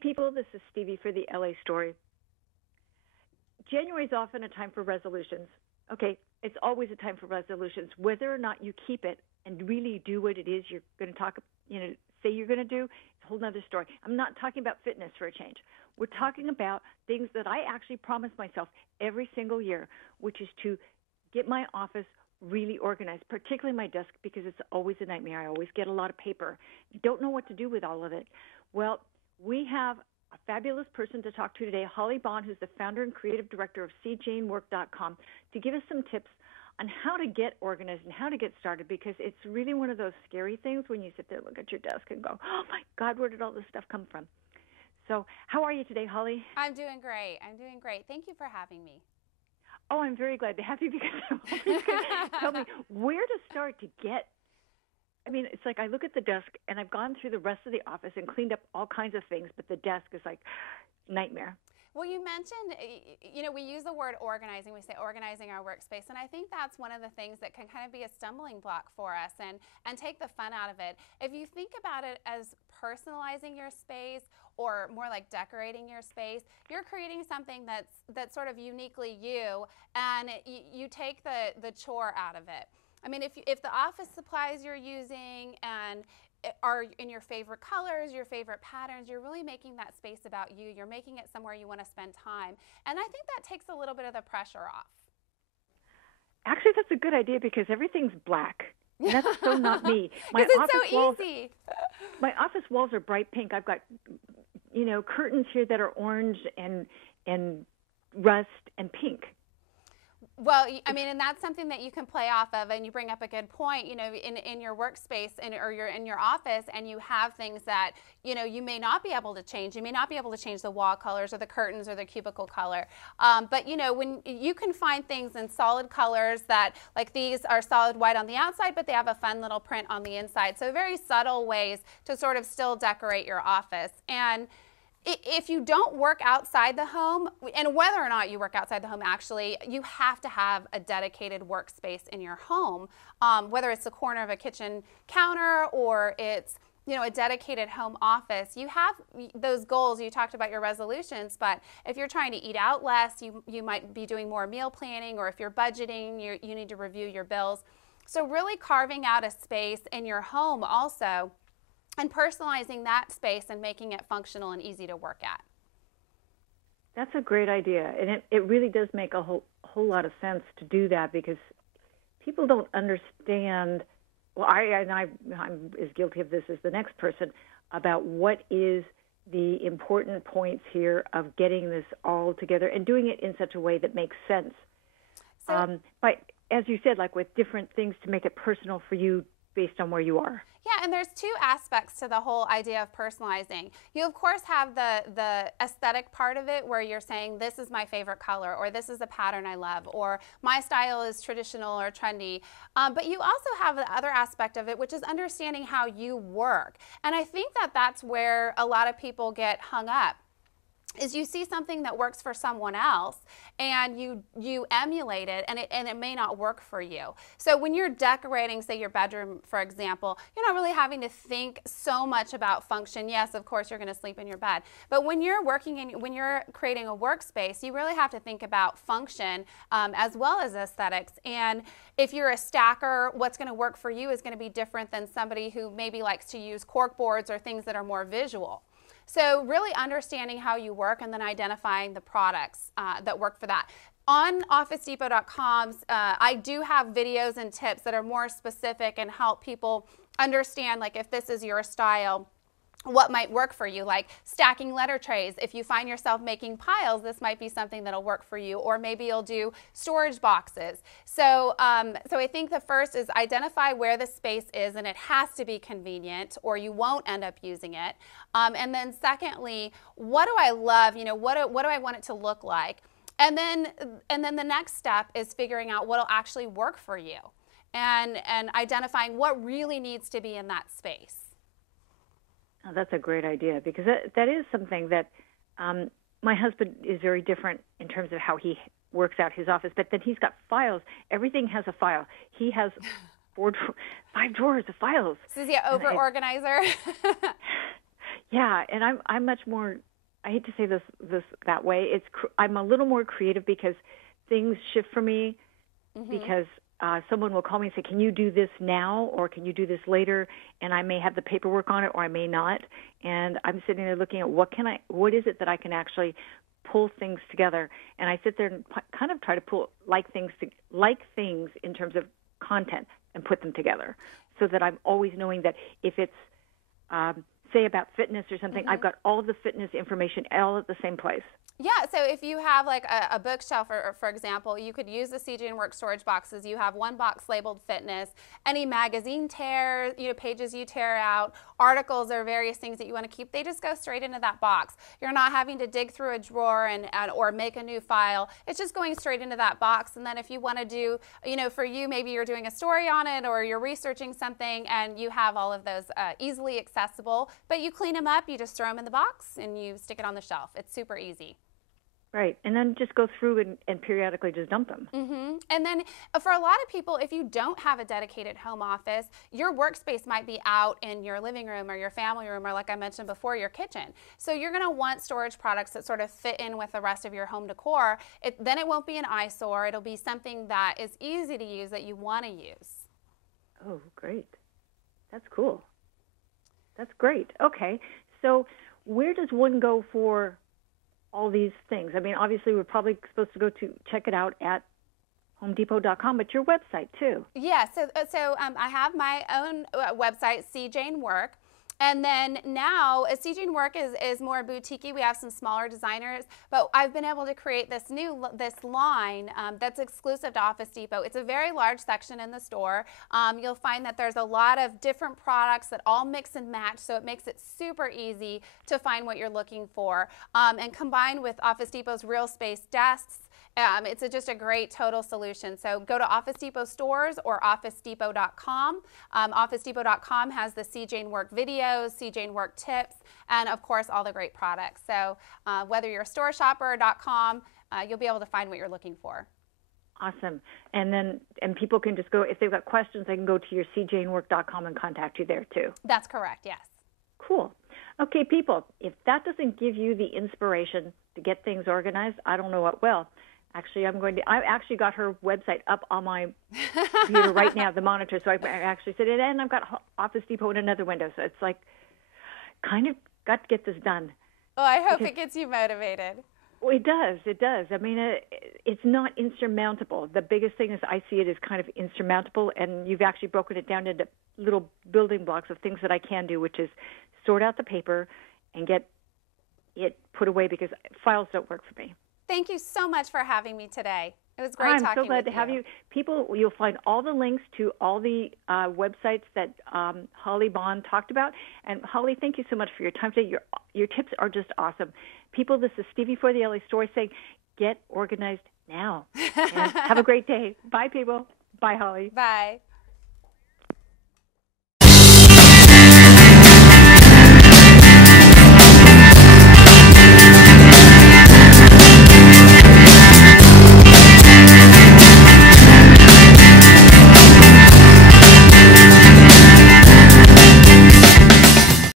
people, this is Stevie for the LA Story. January is often a time for resolutions. Okay, it's always a time for resolutions. Whether or not you keep it and really do what it is you're going to say you're going to do, it's a whole other story. I'm not talking about fitness for a change. We're talking about things that I actually promise myself every single year, which is to get my office really organized, particularly my desk, because it's always a nightmare. I always get a lot of paper. Don't know what to do with all of it. Well, we have a fabulous person to talk to today, Holly Bohn, who's the founder and creative director of cjanework.com, to give us some tips on how to get organized and how to get started, because it's really one of those scary things when you sit there, look at your desk and go, oh, my God, where did all this stuff come from? So how are you today, Holly? I'm doing great. Thank you for having me. Oh, I'm very glad to have you, because I'm always going to tell me where to start to get. I mean, it's like I look at the desk, and I've gone through the rest of the office and cleaned up all kinds of things, but the desk is like nightmare. Well, you mentioned, we use the word organizing. We say organizing our workspace, and I think that's one of the things that can kind of be a stumbling block for us and take the fun out of it. If you think about it as personalizing your space or more like decorating your space, you're creating something that's sort of uniquely you, and you take the chore out of it. I mean, if the office supplies you're using and are in your favorite colors, your favorite patterns, you're really making that space about you. You're making it somewhere you want to spend time. And I think that takes a little bit of the pressure off. Actually, that's a good idea, because everything's black. And that's so not me. It's so easy. My office walls are bright pink. I've got, curtains here that are orange and rust and pink. Well, I mean, and that's something that you can play off of, and you bring up a good point, in your workspace or you're in your office, and you have things that, you may not be able to change. You may not be able to change the wall colors or the curtains or the cubicle color. But, when you can find things in solid colors that, like these are solid white on the outside, but they have a fun little print on the inside. So very subtle ways to sort of still decorate your office. And if you don't work outside the home, and whether or not you work outside the home, actually, you have to have a dedicated workspace in your home, whether it's the corner of a kitchen counter or it's, a dedicated home office. You have those goals. You talked about your resolutions, but if you're trying to eat out less, you might be doing more meal planning, or if you're budgeting, you need to review your bills. So really carving out a space in your home also, and personalizing that space and making it functional and easy to work at. That's a great idea. And it really does make a whole lot of sense to do that, because people don't understand. Well, I'm as guilty of this as the next person, about what is the important points here of getting this all together and doing it in such a way that makes sense. But as you said, like with different things to make it personal for you based on where you are. Yeah, and there's two aspects to the whole idea of personalizing. You, of course, have the aesthetic part of it, where you're saying, this is my favorite color, or this is a pattern I love, or my style is traditional or trendy. But you also have the other aspect of it, which is understanding how you work. And I think that's where a lot of people get hung up, is you see something that works for someone else and you emulate it, and it may not work for you. So when you're decorating, say, your bedroom, for example, you're not really having to think so much about function. Yes, of course, you're going to sleep in your bed. But when you're when you're creating a workspace, you really have to think about function as well as aesthetics. And if you're a stacker, what's going to work for you is going to be different than somebody who maybe likes to use cork boards or things that are more visual. So really understanding how you work, and then identifying the products that work for that. On OfficeDepot.com, I do have videos and tips that are more specific and help people understand, like, if this is your style, what might work for you, like stacking letter trays. If you find yourself making piles, this might be something that'll work for you, or maybe you'll do storage boxes. So I think the first is identify where the space is, and it has to be convenient, or you won't end up using it. And then secondly, what do I love? What do I want it to look like? And then the next step is figuring out what will actually work for you, and identifying what really needs to be in that space. Oh, that's a great idea, because that is something that my husband is very different in terms of how he works out his office, but then he's got files. Everything has a file. He has 5 drawers of files. So is he an over-organizer? Yeah, and I'm much more. I hate to say this that way. I'm a little more creative because things shift for me because someone will call me and say, "Can you do this now, or can you do this later?" And I may have the paperwork on it, or I may not. And I'm sitting there looking at what is it that I can actually pull things together. And I sit there and kind of try to pull like things in terms of content and put them together, so that I'm always knowing that if it's say about fitness or something, I've got all the fitness information all at the same place. Yeah, so if you have like a bookshelf, or for example, you could use the CJ and Work storage boxes. You have one box labeled fitness. Any magazine tear, pages you tear out, articles or various things that you want to keep, they just go straight into that box. You're not having to dig through a drawer or make a new file. It's just going straight into that box. And then if you want to do, for you, maybe you're doing a story on it or you're researching something and you have all of those easily accessible, but you clean them up, you just throw them in the box and you stick it on the shelf. It's super easy. Right, and then just go through and periodically just dump them. And then for a lot of people, if you don't have a dedicated home office, your workspace might be out in your living room or your family room, or like I mentioned before, your kitchen. So you're going to want storage products that sort of fit in with the rest of your home decor. Then it won't be an eyesore. It'll be something that is easy to use, that you want to use. Oh, great. That's cool. That's great. Okay, so where does one go for all these things? I mean, obviously, we're probably supposed to go to check it out at homedepot.com, but your website too. Yeah, so I have my own website, CJ Work. And then now, CJ Work is more boutique-y. We have some smaller designers, but I've been able to create this line that's exclusive to Office Depot. It's a very large section in the store. You'll find that there's a lot of different products that all mix and match, so it makes it super easy to find what you're looking for. And combined with Office Depot's Real Space desks, it's just a great total solution. So go to Office Depot stores or OfficeDepot.com. OfficeDepot.com has the CJ Work videos, CJ Work tips, and of course all the great products. So whether you're a store shopper or .com, you'll be able to find what you're looking for. Awesome. And people can just go, if they've got questions, they can go to your CJandWork.com and contact you there too. That's correct, yes. Cool. Okay, people, if that doesn't give you the inspiration to get things organized, I don't know what will. Actually, I actually got her website up on my computer right now, the monitor, so I actually said it, and I've got Office Depot in another window, so it's like kind of got to get this done. Well, I hope it gets you motivated. Well, it does. I mean, it's not insurmountable. The biggest thing is I see it as kind of insurmountable, and you've actually broken it down into little building blocks of things that I can do, which is sort out the paper and get it put away because files don't work for me. Thank you so much for having me today. It was great talking with you. I'm so glad to have you. People, you'll find all the links to all the websites that Holly Bohn talked about. And Holly, thank you so much for your time today. Your tips are just awesome. People, this is Stevie for the LA Story saying, get organized now. And have a great day. Bye, people. Bye, Holly. Bye.